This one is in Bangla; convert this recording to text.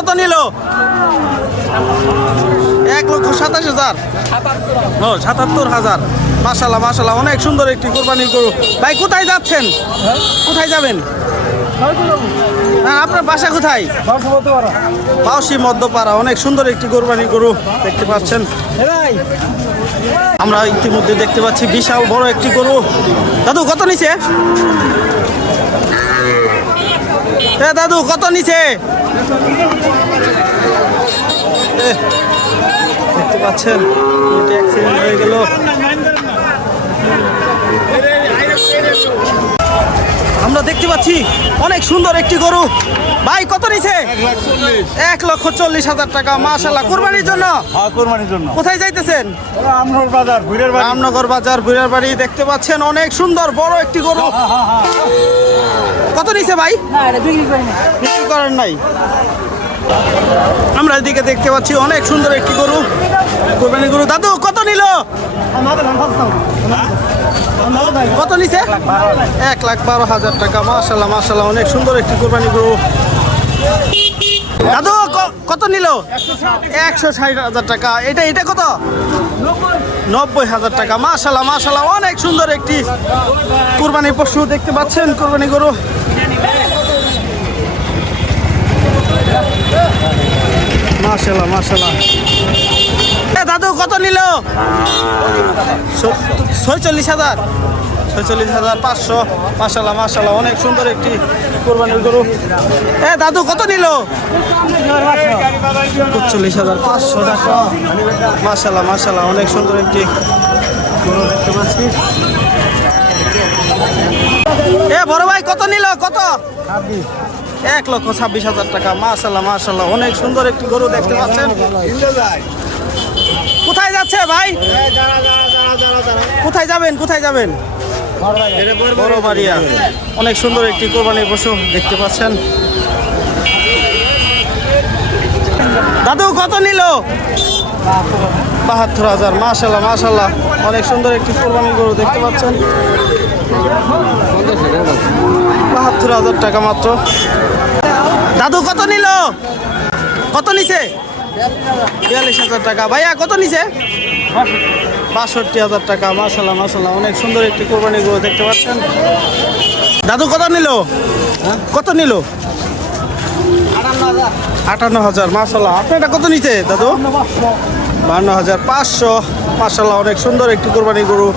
কত নিল? এক লক্ষ সাতাশ হাজার। ও, সাতাত্তর হাজার। মাসাল্লাহ মাসাল্লাহ অনেক সুন্দর একটি কোরবানি গরু। ভাই, কোথায় যাচ্ছেন? কোথায় যাবেন? হ্যাঁ আপনার বাসা কোথায়? পাউসি মধ্যপাড়া, অনেক সুন্দর একটি কোরবানি গরু দেখতে পাচ্ছেন। আমরা ইতিমধ্যে দেখতে পাচ্ছি বিশাল বড় একটি গরু। দাদু, কত নিচে এ দাদু কত এ, দেখতে পাচ্ছেন অ্যাক্সিডেন্ট হয়ে গেল। আমরা দেখতে পাচ্ছি অনেক সুন্দর একটি গরু। ভাই কত নিচে এক লক্ষ চল্লিশ হাজার টাকা মাশাল্লাহ কুরবানির জন্য? হ্যাঁ কোরবানির জন্য। কোথায় যাইতেছেন? আমরোড বাজার ভুইরের বাড়ি। রামনগর বাজার বুড়ার বাড়ি। দেখতে পাচ্ছেন অনেক সুন্দর বড় একটি গরু। কত নিচে ভাই? বিক্রি করার নাই। আমরা এদিকে দেখতে পাচ্ছি অনেক সুন্দর একটি গরু। কোরবানি গরু। দাদু, কত নিল? কত নিচে এক লাখ বারো হাজার টাকা। মাসাল্লাহ মাসাল্লাহ অনেক সুন্দর একটি কোরবানি গরু। দাদু কত নিল? একশো ষাট হাজার টাকা। এটা এটা কত? নব্বই হাজার টাকা। মাশাল্লাহ মাশাল্লাহ, অনেক সুন্দর একটি কুরবানি পশু দেখতে পাচ্ছেন কুরবানি গরু। মাশাল্লাহ মাশাল্লাহ। দাদু, কত নিল? ছয়চল্লিশ হাজার। ছয়চল্লিশ হাজার পাঁচশো। মাশাল্লাহ মাশাল্লাহ অনেক সুন্দর একটি কোরবানির গরু। এ দাদু, কত নিল? পঁচল্লিশ হাজার পাঁচশো টাকা। মাশাল্লাহ মাশাল্লাহ অনেক সুন্দর একটি এ বড় ভাই, কত নিল? কত? এক লক্ষ ছাব্বিশ হাজার টাকা। মাশাল্লাহ মাশাল্লাহ অনেক সুন্দর একটি গরু দেখতে পাচ্ছেন। কোথায় যাচ্ছে ভাই? কোথায় যাবেন? কোথায় যাবেন? বড় অনেক সুন্দর একটি কোরবানির পশু দেখতে পাচ্ছেন। দাদু, কত নিল? বাহাত্তর হাজার মাশাল্লাহ মাশাল্লাহ অনেক সুন্দর একটি কোরবানি গরু দেখতে পাচ্ছেন। বাহাত্তর হাজার টাকা মাত্র। দাদু, কত নিল? কত নিছে? বিয়াল্লিশ হাজার টাকা। ভাইয়া কত নিছে? বাষট্টি হাজার টাকা মাশাল্লাহ মাশাল্লাহ অনেক সুন্দর একটি কোরবানি গরু দেখতে পাচ্ছেন। দাদু কত নিল? কত নিল? আটান্ন হাজার। মাশাল্লাহ আপনি এটা কত নিচে দাদু? বান্ন হাজার পাঁচশো। মাশাল্লাহ অনেক সুন্দর একটি কোরবানি গরু।